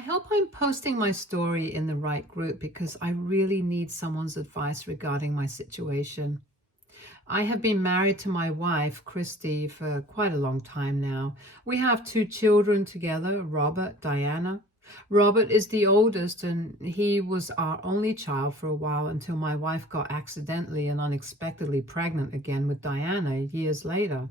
I hope I'm posting my story in the right group because I really need someone's advice regarding my situation. I have been married to my wife, Kristie, for quite a long time now. We have two children together, Robert, Diana. Robert is the oldest, and he was our only child for a while until my wife got accidentally and unexpectedly pregnant again with Diana years later.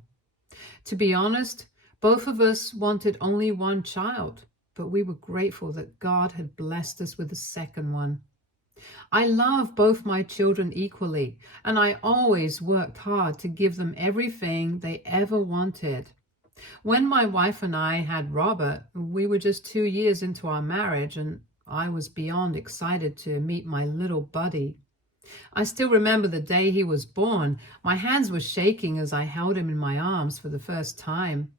To be honest, both of us wanted only one child, but we were grateful that God had blessed us with a second one. I love both my children equally, and I always worked hard to give them everything they ever wanted. When my wife and I had Robert, we were just 2 years into our marriage, and I was beyond excited to meet my little buddy. I still remember the day he was born. My hands were shaking as I held him in my arms for the first time.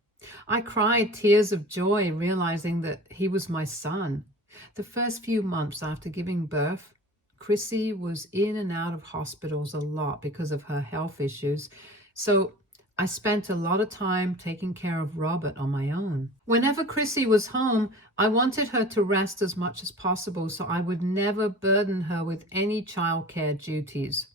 I cried tears of joy realizing that he was my son. The first few months after giving birth, Chrissy was in and out of hospitals a lot because of her health issues. So I spent a lot of time taking care of Robert on my own. Whenever Chrissy was home, I wanted her to rest as much as possible so I would never burden her with any childcare duties.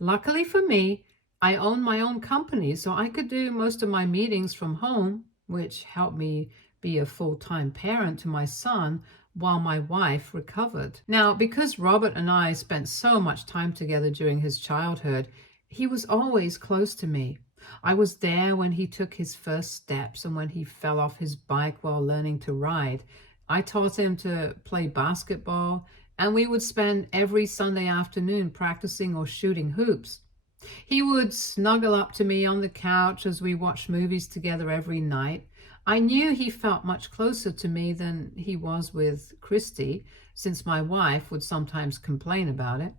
Luckily for me, I own my own company, so I could do most of my meetings from home, which helped me be a full-time parent to my son while my wife recovered. Now, because Robert and I spent so much time together during his childhood, he was always close to me. I was there when he took his first steps and when he fell off his bike while learning to ride. I taught him to play basketball, and we would spend every Sunday afternoon practicing or shooting hoops. He would snuggle up to me on the couch as we watched movies together every night. I knew he felt much closer to me than he was with Christy, since my wife would sometimes complain about it.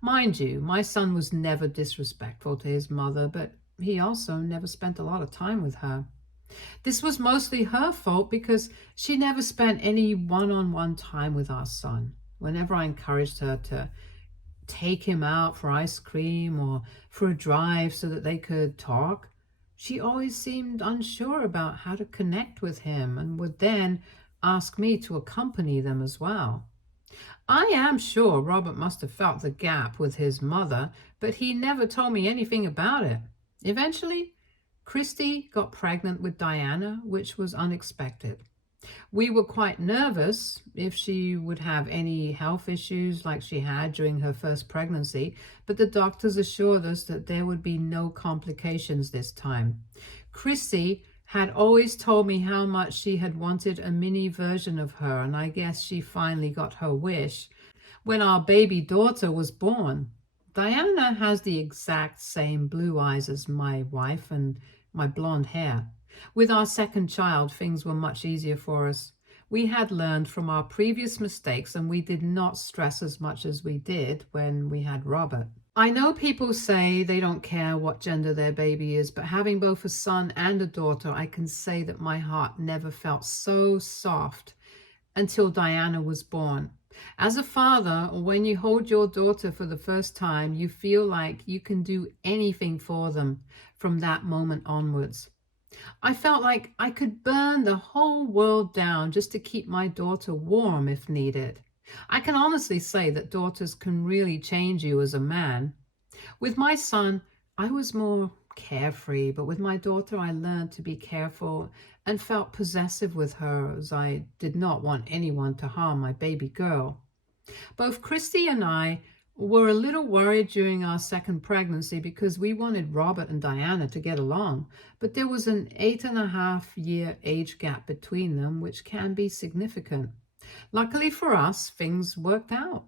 Mind you, my son was never disrespectful to his mother, but he also never spent a lot of time with her. This was mostly her fault because she never spent any one-on-one time with our son. Whenever I encouraged her to take him out for ice cream or for a drive so that they could talk, she always seemed unsure about how to connect with him and would then ask me to accompany them as well. I am sure Robert must have felt the gap with his mother, but he never told me anything about it. Eventually, Christy got pregnant with Diana, which was unexpected. We were quite nervous if she would have any health issues like she had during her first pregnancy, but the doctors assured us that there would be no complications this time. Chrissy had always told me how much she had wanted a mini version of her, and I guess she finally got her wish when our baby daughter was born. Diana has the exact same blue eyes as my wife and my blonde hair. With our second child, things were much easier for us. We had learned from our previous mistakes and we did not stress as much as we did when we had Robert. I know people say they don't care what gender their baby is, but having both a son and a daughter, I can say that my heart never felt so soft until Diana was born. As a father, when you hold your daughter for the first time, you feel like you can do anything for them from that moment onwards. I felt like I could burn the whole world down just to keep my daughter warm if needed. I can honestly say that daughters can really change you as a man. With my son, I was more carefree, but with my daughter, I learned to be careful and felt possessive with her as I did not want anyone to harm my baby girl. Both Christy and I were a little worried during our second pregnancy because we wanted Robert and Diana to get along, but there was an 8.5 year age gap between them, which can be significant. Luckily for us, things worked out.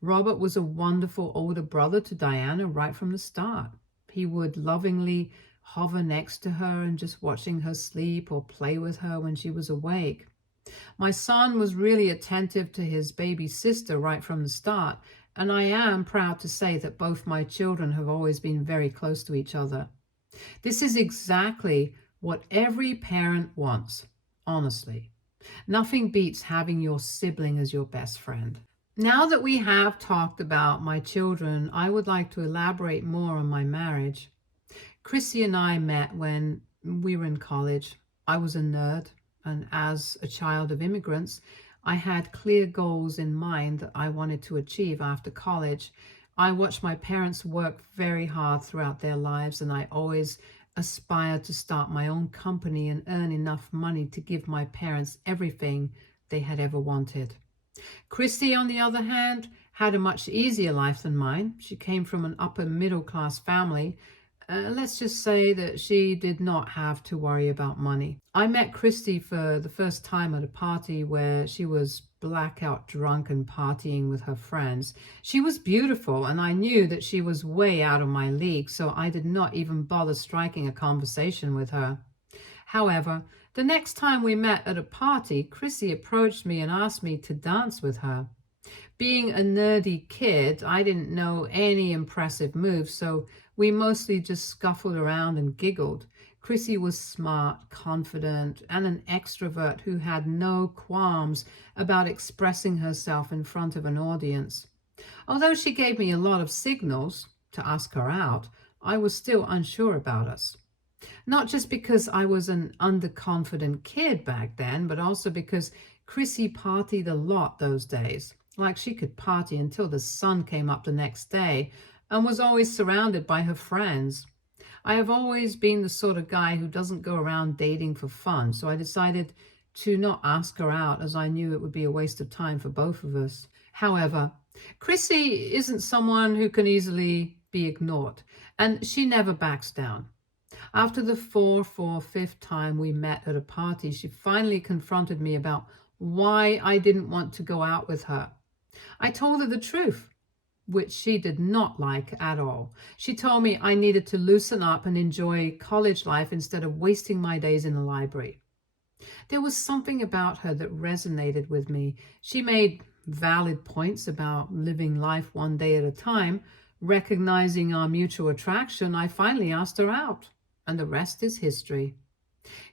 Robert was a wonderful older brother to Diana right from the start. He would lovingly hover next to her and just watching her sleep or play with her when she was awake. My son was really attentive to his baby sister right from the start, and I am proud to say that both my children have always been very close to each other. This is exactly what every parent wants, honestly. Nothing beats having your sibling as your best friend. Now that we have talked about my children, I would like to elaborate more on my marriage. Chrissy and I met when we were in college. I was a nerd, and as a child of immigrants, I had clear goals in mind that I wanted to achieve after college. I watched my parents work very hard throughout their lives, and I always aspired to start my own company and earn enough money to give my parents everything they had ever wanted. Kristie, on the other hand, had a much easier life than mine. She came from an upper middle class family. Let's just say that she did not have to worry about money. I met Kristie for the first time at a party where she was blackout drunk and partying with her friends. She was beautiful, and I knew that she was way out of my league, so I did not even bother striking a conversation with her. However, the next time we met at a party, Chrissy approached me and asked me to dance with her. Being a nerdy kid, I didn't know any impressive moves, so we mostly just scuffled around and giggled. Chrissy was smart, confident, and an extrovert who had no qualms about expressing herself in front of an audience. Although she gave me a lot of signals to ask her out, I was still unsure about us. Not just because I was an underconfident kid back then, but also because Chrissy partied a lot those days. Like she could party until the sun came up the next day and was always surrounded by her friends. I have always been the sort of guy who doesn't go around dating for fun, so I decided to not ask her out as I knew it would be a waste of time for both of us. However, Chrissy isn't someone who can easily be ignored, and she never backs down. After the fourth or fifth time we met at a party, she finally confronted me about why I didn't want to go out with her. I told her the truth, which she did not like at all. She told me I needed to loosen up and enjoy college life instead of wasting my days in the library. There was something about her that resonated with me. She made valid points about living life one day at a time. Recognizing our mutual attraction, I finally asked her out, and the rest is history.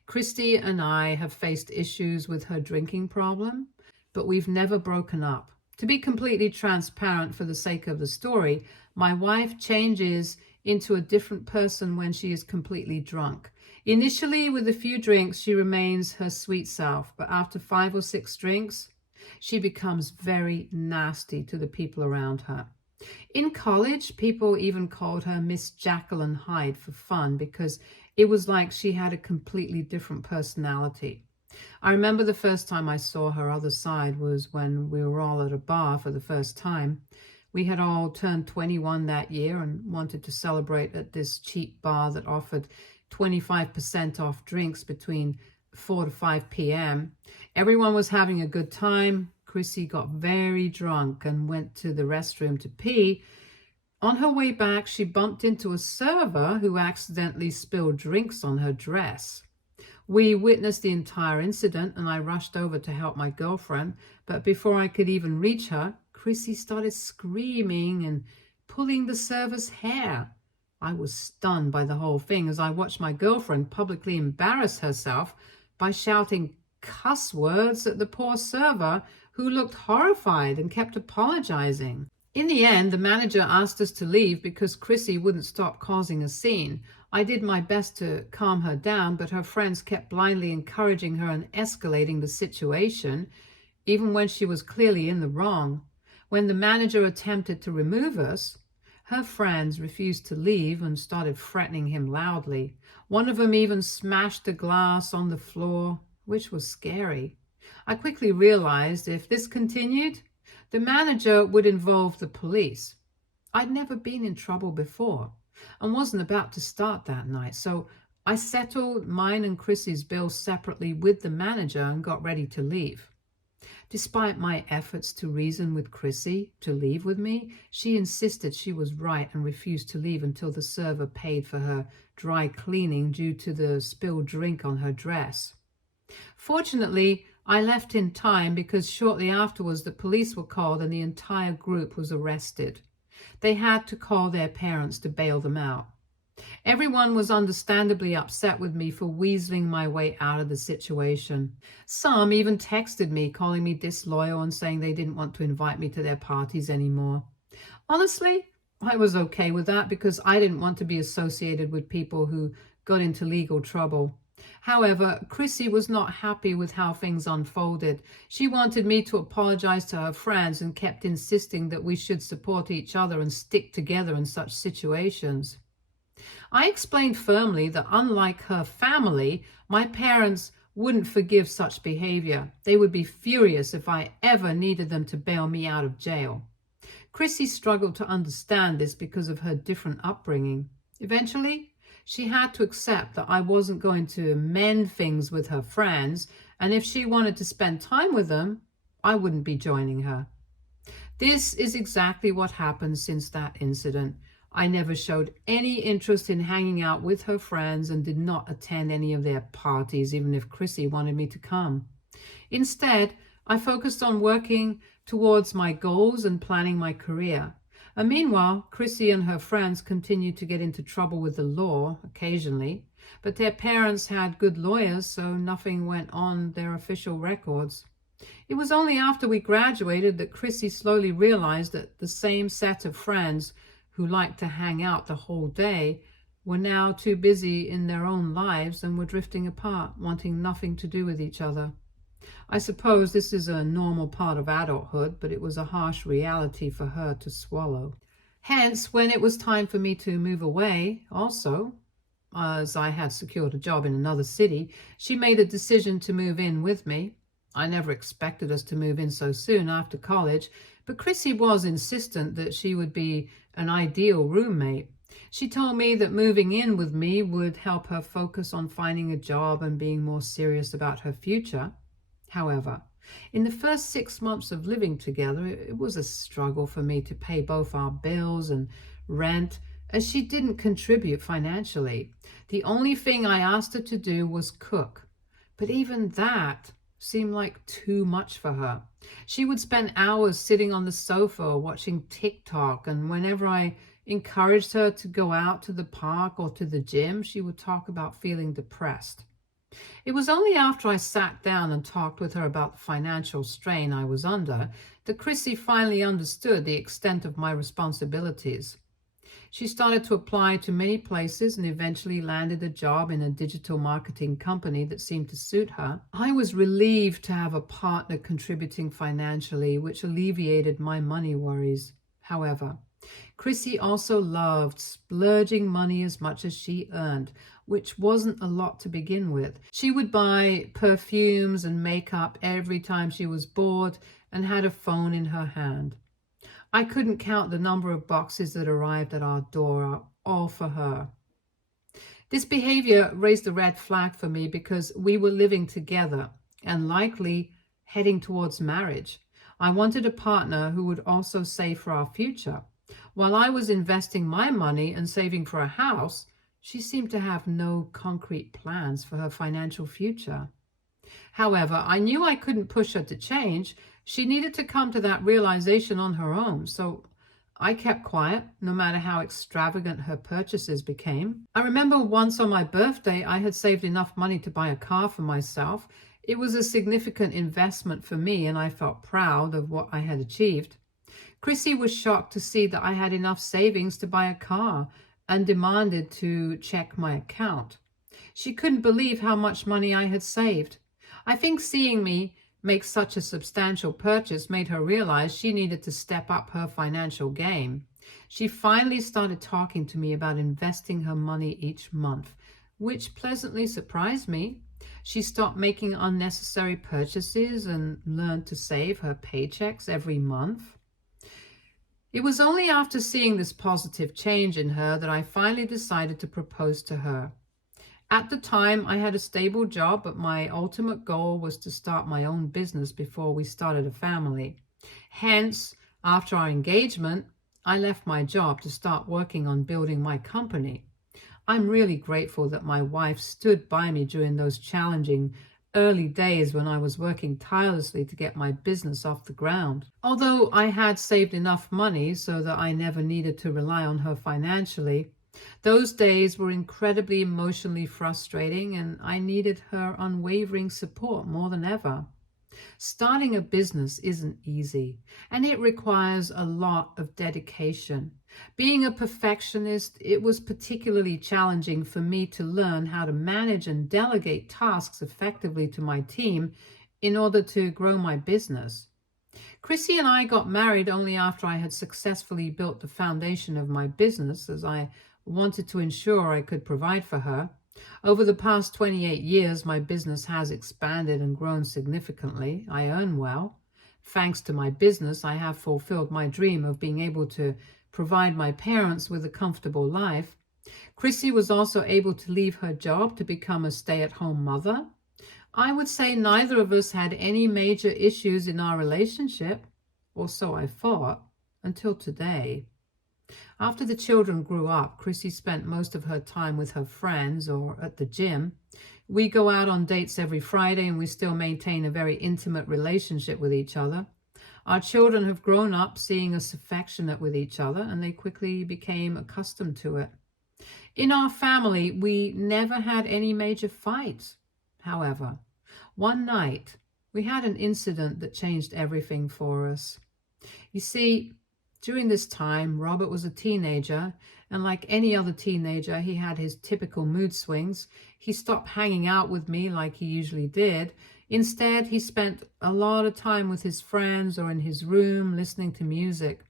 Kristie and I have faced issues with her drinking problem, but we've never broken up. To be completely transparent for the sake of the story, my wife changes into a different person when she is completely drunk. Initially, with a few drinks, she remains her sweet self, but after 5 or 6 drinks, she becomes very nasty to the people around her. In college, people even called her Miss Jacqueline Hyde for fun because it was like she had a completely different personality. I remember the first time I saw her other side was when we were all at a bar for the first time. We had all turned 21 that year and wanted to celebrate at this cheap bar that offered 25% off drinks between 4 to 5 p.m. Everyone was having a good time. Chrissy got very drunk and went to the restroom to pee. On her way back, she bumped into a server who accidentally spilled drinks on her dress. We witnessed the entire incident and I rushed over to help my girlfriend, but before I could even reach her, Chrissy started screaming and pulling the server's hair. I was stunned by the whole thing as I watched my girlfriend publicly embarrass herself by shouting cuss words at the poor server, who looked horrified and kept apologizing. In the end, the manager asked us to leave because Chrissy wouldn't stop causing a scene. I did my best to calm her down, but her friends kept blindly encouraging her and escalating the situation, even when she was clearly in the wrong. When the manager attempted to remove us, her friends refused to leave and started threatening him loudly. One of them even smashed a glass on the floor, which was scary. I quickly realized if this continued, the manager would involve the police. I'd never been in trouble before and wasn't about to start that night, so I settled mine and Chrissy's bills separately with the manager and got ready to leave. Despite my efforts to reason with Chrissy to leave with me, she insisted she was right and refused to leave until the server paid for her dry cleaning due to the spilled drink on her dress. Fortunately, I left in time because shortly afterwards the police were called and the entire group was arrested. They had to call their parents to bail them out. Everyone was understandably upset with me for weaseling my way out of the situation. Some even texted me calling me disloyal and saying they didn't want to invite me to their parties anymore. Honestly, I was okay with that because I didn't want to be associated with people who got into legal trouble. However, Chrissy was not happy with how things unfolded. She wanted me to apologize to her friends and kept insisting that we should support each other and stick together in such situations. I explained firmly that unlike her family, my parents wouldn't forgive such behavior. They would be furious if I ever needed them to bail me out of jail. Chrissy struggled to understand this because of her different upbringing. Eventually, she had to accept that I wasn't going to mend things with her friends, and if she wanted to spend time with them, I wouldn't be joining her. This is exactly what happened since that incident. I never showed any interest in hanging out with her friends and did not attend any of their parties, even if Chrissy wanted me to come. Instead, I focused on working towards my goals and planning my career. And meanwhile, Chrissy and her friends continued to get into trouble with the law occasionally, but their parents had good lawyers, so nothing went on their official records. It was only after we graduated that Chrissy slowly realized that the same set of friends who liked to hang out the whole day were now too busy in their own lives and were drifting apart, wanting nothing to do with each other. I suppose this is a normal part of adulthood, but it was a harsh reality for her to swallow. Hence, when it was time for me to move away, also, as I had secured a job in another city, she made a decision to move in with me. I never expected us to move in so soon after college, but Chrissy was insistent that she would be an ideal roommate. She told me that moving in with me would help her focus on finding a job and being more serious about her future. However, in the first 6 months of living together, it was a struggle for me to pay both our bills and rent, as she didn't contribute financially. The only thing I asked her to do was cook, but even that seemed like too much for her. She would spend hours sitting on the sofa watching TikTok, and whenever I encouraged her to go out to the park or to the gym, she would talk about feeling depressed. It was only after I sat down and talked with her about the financial strain I was under that Chrissy finally understood the extent of my responsibilities. She started to apply to many places and eventually landed a job in a digital marketing company that seemed to suit her. I was relieved to have a partner contributing financially, which alleviated my money worries. However, Chrissy also loved splurging money as much as she earned, which wasn't a lot to begin with. She would buy perfumes and makeup every time she was bored and had a phone in her hand. I couldn't count the number of boxes that arrived at our door, all for her. This behavior raised a red flag for me because we were living together and likely heading towards marriage. I wanted a partner who would also save for our future. While I was investing my money and saving for a house, she seemed to have no concrete plans for her financial future. However, I knew I couldn't push her to change. She needed to come to that realization on her own, so I kept quiet, no matter how extravagant her purchases became. I remember once on my birthday, I had saved enough money to buy a car for myself. It was a significant investment for me, and I felt proud of what I had achieved. Chrissy was shocked to see that I had enough savings to buy a car and demanded to check my account. She couldn't believe how much money I had saved. I think seeing me make such a substantial purchase made her realize she needed to step up her financial game. She finally started talking to me about investing her money each month, which pleasantly surprised me. She stopped making unnecessary purchases and learned to save her paychecks every month. It was only after seeing this positive change in her that I finally decided to propose to her. At the time, I had a stable job, but my ultimate goal was to start my own business before we started a family. Hence, after our engagement, I left my job to start working on building my company. I'm really grateful that my wife stood by me during those challenging early days when I was working tirelessly to get my business off the ground. Although I had saved enough money so that I never needed to rely on her financially, those days were incredibly emotionally frustrating, and I needed her unwavering support more than ever. Starting a business isn't easy, and it requires a lot of dedication. Being a perfectionist, it was particularly challenging for me to learn how to manage and delegate tasks effectively to my team in order to grow my business. Chrissy and I got married only after I had successfully built the foundation of my business, as I wanted to ensure I could provide for her. Over the past 28 years, my business has expanded and grown significantly. I earn well. Thanks to my business, I have fulfilled my dream of being able to provide my parents with a comfortable life. Chrissy was also able to leave her job to become a stay-at-home mother. I would say neither of us had any major issues in our relationship, or so I thought, until today. After the children grew up, Chrissy spent most of her time with her friends or at the gym. We go out on dates every Friday and we still maintain a very intimate relationship with each other. Our children have grown up seeing us affectionate with each other and they quickly became accustomed to it. In our family, we never had any major fights. However, one night, we had an incident that changed everything for us. You see, during this time, Robert was a teenager, and like any other teenager, he had his typical mood swings. He stopped hanging out with me like he usually did. Instead, he spent a lot of time with his friends or in his room listening to music.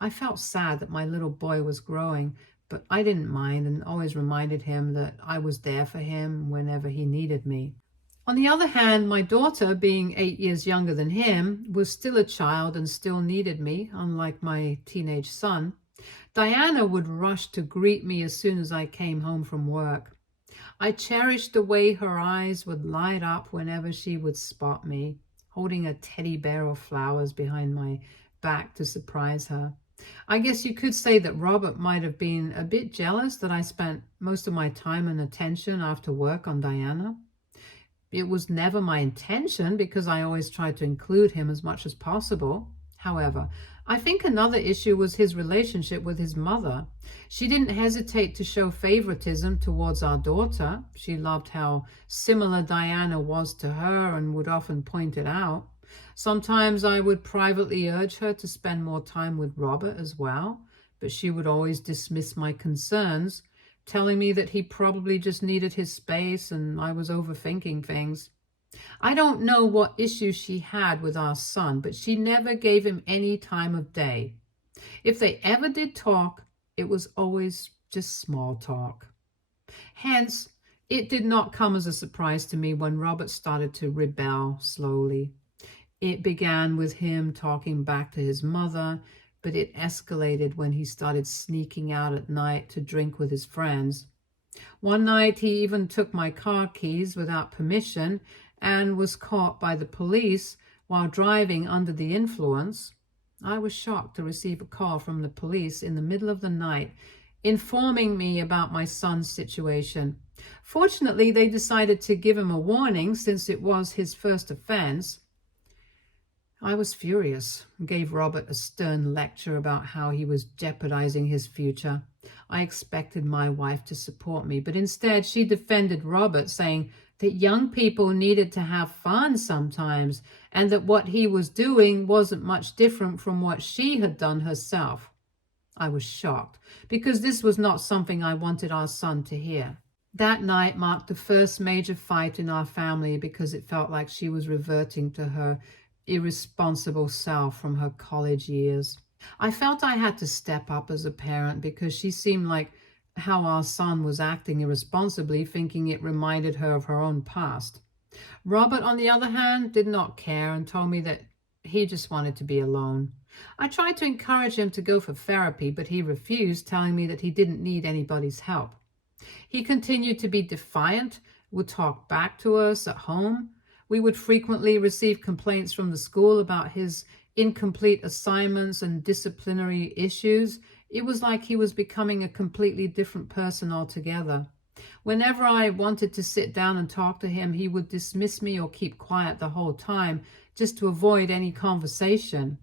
I felt sad that my little boy was growing, but I didn't mind and always reminded him that I was there for him whenever he needed me. On the other hand, my daughter, being 8 years younger than him, was still a child and still needed me, unlike my teenage son. Diana would rush to greet me as soon as I came home from work. I cherished the way her eyes would light up whenever she would spot me, holding a teddy bear or flowers behind my back to surprise her. I guess you could say that Robert might have been a bit jealous that I spent most of my time and attention after work on Diana. It was never my intention because I always tried to include him as much as possible. However, I think another issue was his relationship with his mother. She didn't hesitate to show favoritism towards our daughter. She loved how similar Diana was to her and would often point it out. Sometimes I would privately urge her to spend more time with Robert as well, but she would always dismiss my concerns, telling me that he probably just needed his space and I was overthinking things. I don't know what issues she had with our son, but she never gave him any time of day. If they ever did talk, it was always just small talk. Hence, it did not come as a surprise to me when Robert started to rebel slowly. It began with him talking back to his mother, but it escalated when he started sneaking out at night to drink with his friends. One night he even took my car keys without permission and was caught by the police while driving under the influence. I was shocked to receive a call from the police in the middle of the night informing me about my son's situation. Fortunately, they decided to give him a warning since it was his first offense. I was furious and gave Robert a stern lecture about how he was jeopardizing his future. I expected my wife to support me, but instead she defended Robert, saying that young people needed to have fun sometimes and that what he was doing wasn't much different from what she had done herself. I was shocked because this was not something I wanted our son to hear. That night marked the first major fight in our family because it felt like she was reverting to her irresponsible self from her college years. I felt I had to step up as a parent because she seemed like how our son was acting irresponsibly, thinking it reminded her of her own past. Robert, on the other hand, did not care and told me that he just wanted to be alone. I tried to encourage him to go for therapy, but he refused, telling me that he didn't need anybody's help. He continued to be defiant, would talk back to us at home. We would frequently receive complaints from the school about his incomplete assignments and disciplinary issues. It was like he was becoming a completely different person altogether. Whenever I wanted to sit down and talk to him, he would dismiss me or keep quiet the whole time just to avoid any conversation.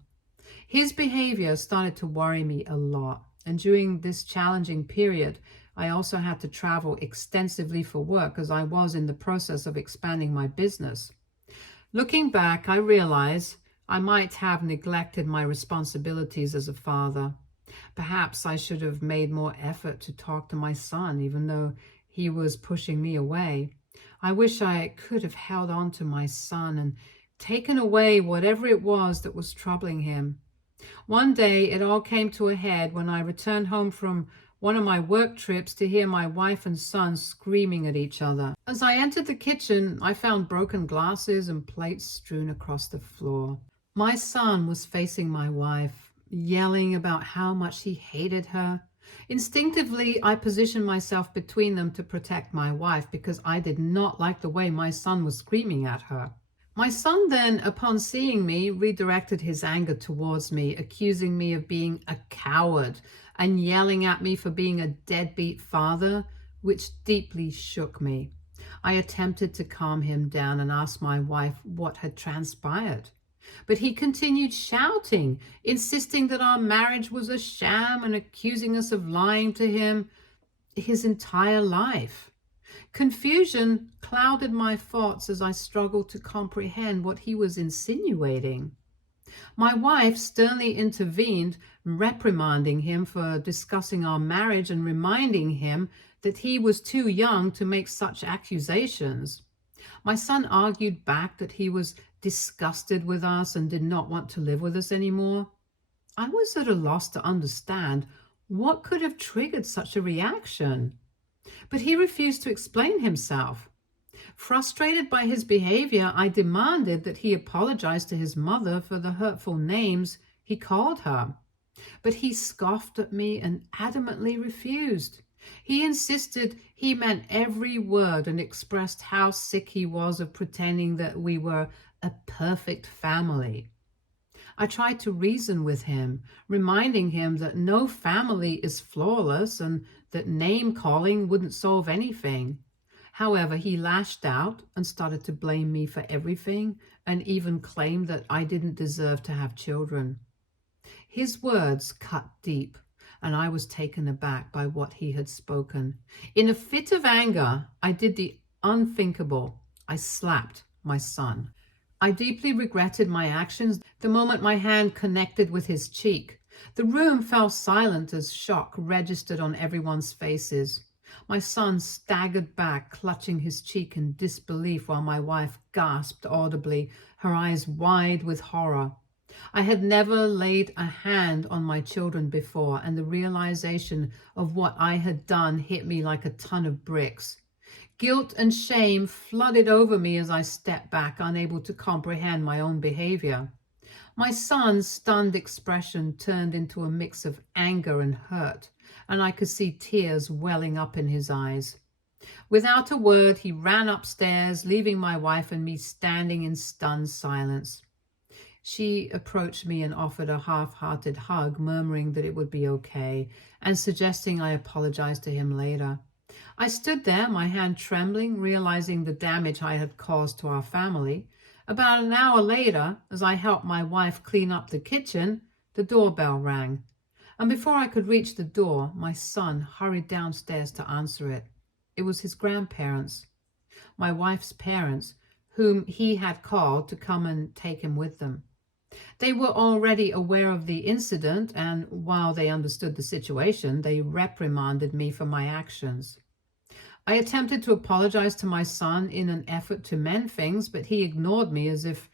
His behavior started to worry me a lot, and during this challenging period, I also had to travel extensively for work as I was in the process of expanding my business. Looking back, I realize I might have neglected my responsibilities as a father. Perhaps I should have made more effort to talk to my son, even though he was pushing me away. I wish I could have held on to my son and taken away whatever it was that was troubling him. One day it all came to a head when I returned home from one of my work trips to hear my wife and son screaming at each other. As I entered the kitchen, I found broken glasses and plates strewn across the floor. My son was facing my wife, yelling about how much he hated her. Instinctively, I positioned myself between them to protect my wife because I did not like the way my son was screaming at her. My son then, upon seeing me, redirected his anger towards me, accusing me of being a coward and yelling at me for being a deadbeat father, which deeply shook me. I attempted to calm him down and ask my wife what had transpired. But he continued shouting, insisting that our marriage was a sham and accusing us of lying to him his entire life. Confusion clouded my thoughts as I struggled to comprehend what he was insinuating. My wife sternly intervened, reprimanding him for discussing our marriage and reminding him that he was too young to make such accusations. My son argued back that he was disgusted with us and did not want to live with us anymore. I was at a loss to understand what could have triggered such a reaction. But he refused to explain himself. Frustrated by his behavior, I demanded that he apologize to his mother for the hurtful names he called her. But he scoffed at me and adamantly refused. He insisted he meant every word and expressed how sick he was of pretending that we were a perfect family. I tried to reason with him, reminding him that no family is flawless and that name-calling wouldn't solve anything. However, he lashed out and started to blame me for everything and even claimed that I didn't deserve to have children. His words cut deep, and I was taken aback by what he had spoken. In a fit of anger, I did the unthinkable. I slapped my son. I deeply regretted my actions the moment my hand connected with his cheek. The room fell silent as shock registered on everyone's faces. My son staggered back, clutching his cheek in disbelief while my wife gasped audibly, her eyes wide with horror. I had never laid a hand on my children before, and the realization of what I had done hit me like a ton of bricks. Guilt and shame flooded over me as I stepped back, unable to comprehend my own behavior. My son's stunned expression turned into a mix of anger and hurt, and I could see tears welling up in his eyes. Without a word, he ran upstairs, leaving my wife and me standing in stunned silence. She approached me and offered a half-hearted hug, murmuring that it would be okay, and suggesting I apologize to him later. I stood there, my hand trembling, realizing the damage I had caused to our family. About an hour later, as I helped my wife clean up the kitchen, the doorbell rang. And before I could reach the door, my son hurried downstairs to answer it. It was his grandparents, my wife's parents, whom he had called to come and take him with them. They were already aware of the incident, and while they understood the situation, they reprimanded me for my actions. I attempted to apologize to my son in an effort to mend things, but he ignored me as if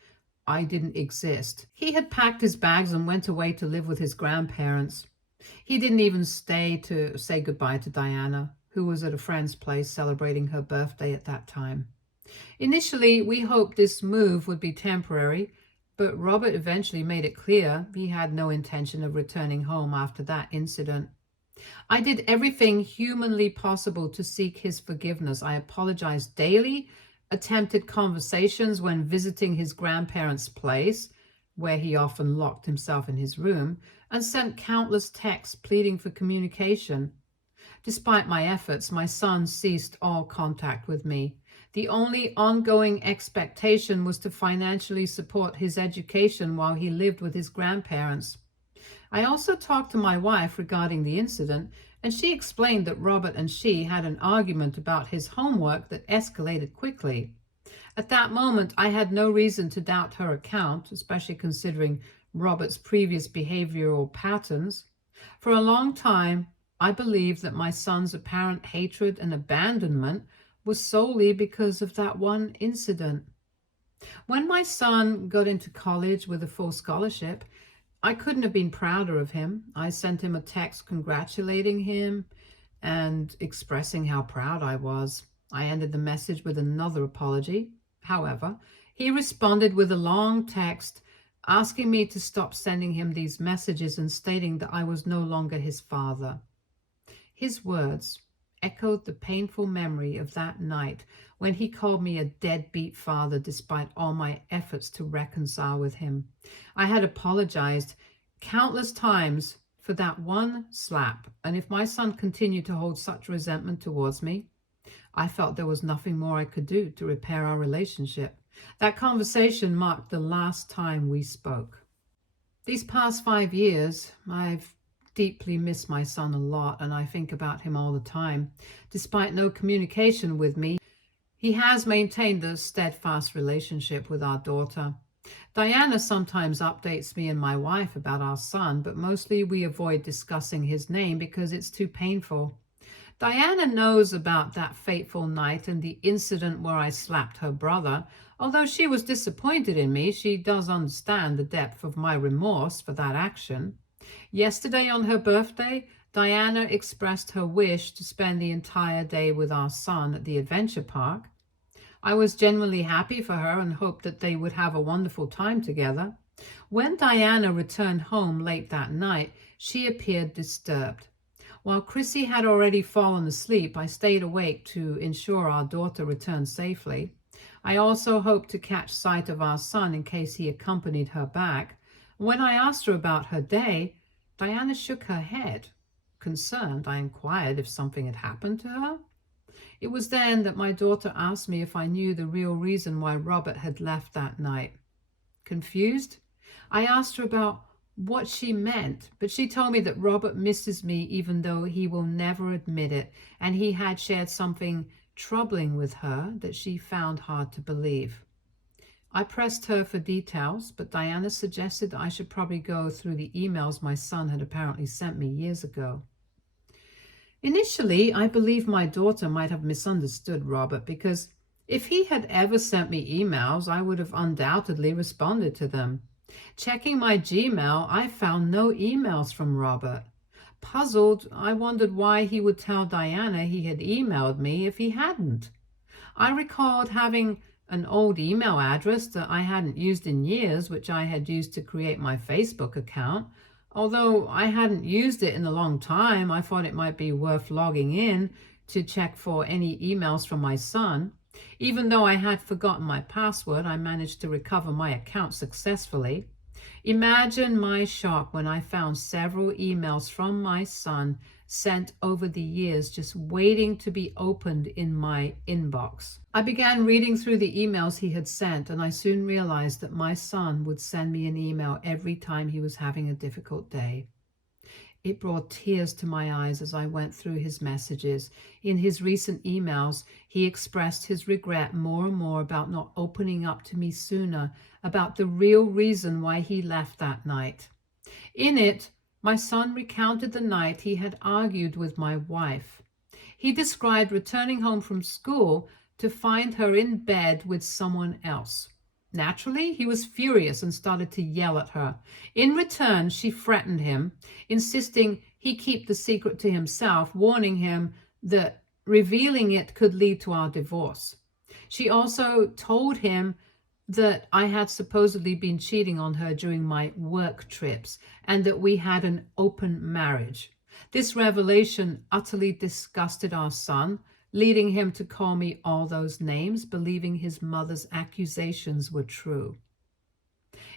I didn't exist. He had packed his bags and went away to live with his grandparents. He didn't even stay to say goodbye to Diana, who was at a friend's place celebrating her birthday at that time. Initially, we hoped this move would be temporary, but Robert eventually made it clear he had no intention of returning home after that incident. I did everything humanly possible to seek his forgiveness. I apologized daily, attempted conversations when visiting his grandparents' place, where he often locked himself in his room, and sent countless texts pleading for communication. Despite my efforts, my son ceased all contact with me. The only ongoing expectation was to financially support his education while he lived with his grandparents. I also talked to my wife regarding the incident, and she explained that Robert and she had an argument about his homework that escalated quickly. At that moment, I had no reason to doubt her account, especially considering Robert's previous behavioral patterns. For a long time, I believed that my son's apparent hatred and abandonment was solely because of that one incident. When my son got into college with a full scholarship, I couldn't have been prouder of him. I sent him a text congratulating him and expressing how proud I was. I ended the message with another apology. However, he responded with a long text asking me to stop sending him these messages and stating that I was no longer his father. His words echoed the painful memory of that night when he called me a deadbeat father despite all my efforts to reconcile with him. I had apologized countless times for that one slap, and if my son continued to hold such resentment towards me, I felt there was nothing more I could do to repair our relationship. That conversation marked the last time we spoke. These past 5 years, I've deeply missed my son a lot, and I think about him all the time. Despite no communication with me, he has maintained a steadfast relationship with our daughter. Diana sometimes updates me and my wife about our son, but mostly we avoid discussing his name because it's too painful. Diana knows about that fateful night and the incident where I slapped her brother. Although she was disappointed in me, she does understand the depth of my remorse for that action. Yesterday on her birthday, Diana expressed her wish to spend the entire day with our son at the adventure park. I was genuinely happy for her and hoped that they would have a wonderful time together. When Diana returned home late that night, she appeared disturbed. While Chrissy had already fallen asleep, I stayed awake to ensure our daughter returned safely. I also hoped to catch sight of our son in case he accompanied her back. When I asked her about her day, Diana shook her head. Concerned, I inquired if something had happened to her. It was then that my daughter asked me if I knew the real reason why Robert had left that night. Confused, I asked her about what she meant, but she told me that Robert misses me even though he will never admit it, and he had shared something troubling with her that she found hard to believe. I pressed her for details, but Diana suggested that I should probably go through the emails my son had apparently sent me years ago. Initially, I believed my daughter might have misunderstood Robert because if he had ever sent me emails, I would have undoubtedly responded to them. Checking my Gmail, I found no emails from Robert. Puzzled, I wondered why he would tell Diana he had emailed me if he hadn't. I recalled having an old email address that I hadn't used in years, which I had used to create my Facebook account. Although I hadn't used it in a long time, I thought it might be worth logging in to check for any emails from my son. Even though I had forgotten my password, I managed to recover my account successfully. Imagine my shock when I found several emails from my son sent over the years just waiting to be opened in my inbox. I began reading through the emails he had sent, and I soon realized that my son would send me an email every time he was having a difficult day. It brought tears to my eyes as I went through his messages. In his recent emails, he expressed his regret more and more about not opening up to me sooner about the real reason why he left that night. In it, my son recounted the night he had argued with my wife. He described returning home from school to find her in bed with someone else. Naturally, he was furious and started to yell at her. In return, she threatened him, insisting he keep the secret to himself, warning him that revealing it could lead to our divorce. She also told him that I had supposedly been cheating on her during my work trips and that we had an open marriage. This revelation utterly disgusted our son, leading him to call me all those names, believing his mother's accusations were true.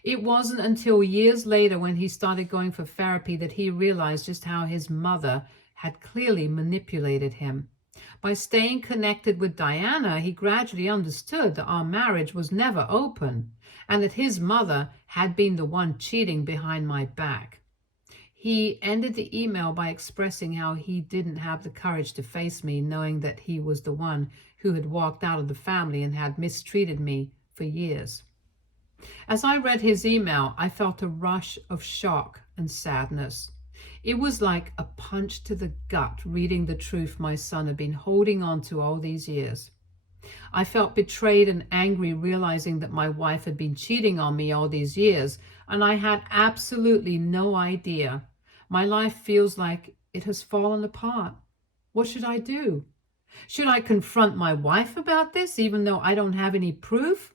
It wasn't until years later, when he started going for therapy, that he realized just how his mother had clearly manipulated him. By staying connected with Diana, he gradually understood that our marriage was never open and that his mother had been the one cheating behind my back. He ended the email by expressing how he didn't have the courage to face me, knowing that he was the one who had walked out of the family and had mistreated me for years. As I read his email, I felt a rush of shock and sadness. It was like a punch to the gut reading the truth my son had been holding on to all these years. I felt betrayed and angry realizing that my wife had been cheating on me all these years, and I had absolutely no idea. My life feels like it has fallen apart. What should I do? Should I confront my wife about this, even though I don't have any proof?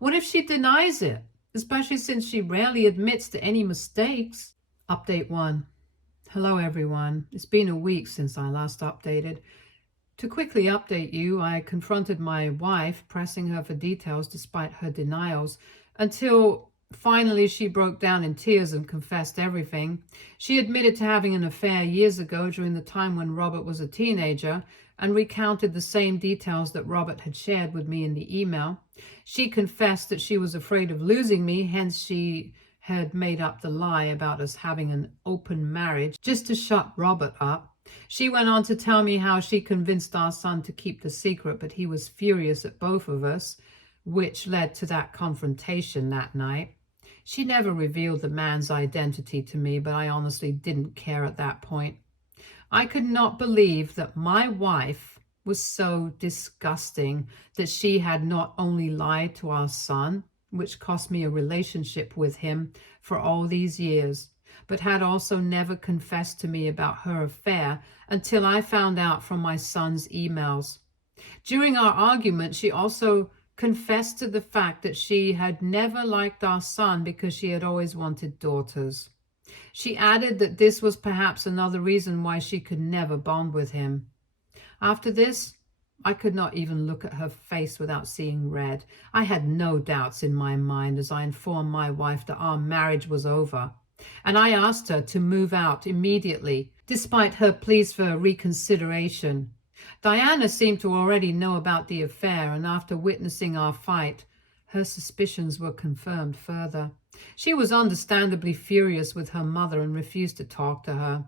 What if she denies it, especially since she rarely admits to any mistakes? Update 1. Hello, everyone. It's been a week since I last updated. To quickly update you, I confronted my wife, pressing her for details despite her denials, until finally she broke down in tears and confessed everything. She admitted to having an affair years ago during the time when Robert was a teenager and recounted the same details that Robert had shared with me in the email. She confessed that she was afraid of losing me, hence she had made up the lie about us having an open marriage just to shut Robert up. She went on to tell me how she convinced our son to keep the secret, but he was furious at both of us, which led to that confrontation that night. She never revealed the man's identity to me, but I honestly didn't care at that point. I could not believe that my wife was so disgusting that she had not only lied to our son, which cost me a relationship with him for all these years, but had also never confessed to me about her affair until I found out from my son's emails. During our argument, she also confessed to the fact that she had never liked our son because she had always wanted daughters. She added that this was perhaps another reason why she could never bond with him. After this, I could not even look at her face without seeing red. I had no doubts in my mind as I informed my wife that our marriage was over, and I asked her to move out immediately, despite her pleas for reconsideration. Diana seemed to already know about the affair, and after witnessing our fight, her suspicions were confirmed further. She was understandably furious with her mother and refused to talk to her.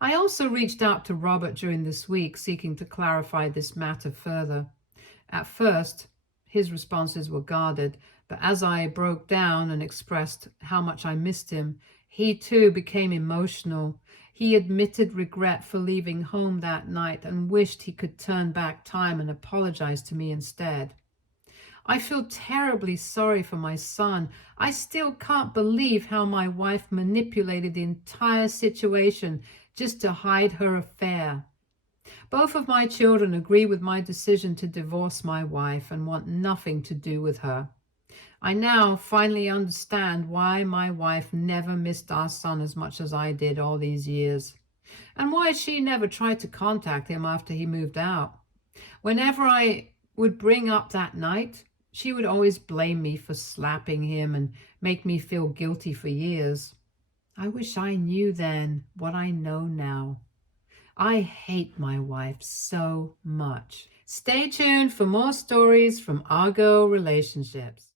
I also reached out to Robert during this week, seeking to clarify this matter further. At first, his responses were guarded, but as I broke down and expressed how much I missed him, he too became emotional. He admitted regret for leaving home that night and wished he could turn back time and apologize to me instead. I feel terribly sorry for my son. I still can't believe how my wife manipulated the entire situation just to hide her affair. Both of my children agree with my decision to divorce my wife and want nothing to do with her. I now finally understand why my wife never missed our son as much as I did all these years, and why she never tried to contact him after he moved out. Whenever I would bring up that night, she would always blame me for slapping him and make me feel guilty for years. I wish I knew then what I know now. I hate my wife so much. Stay tuned for more stories from Argo Relationships.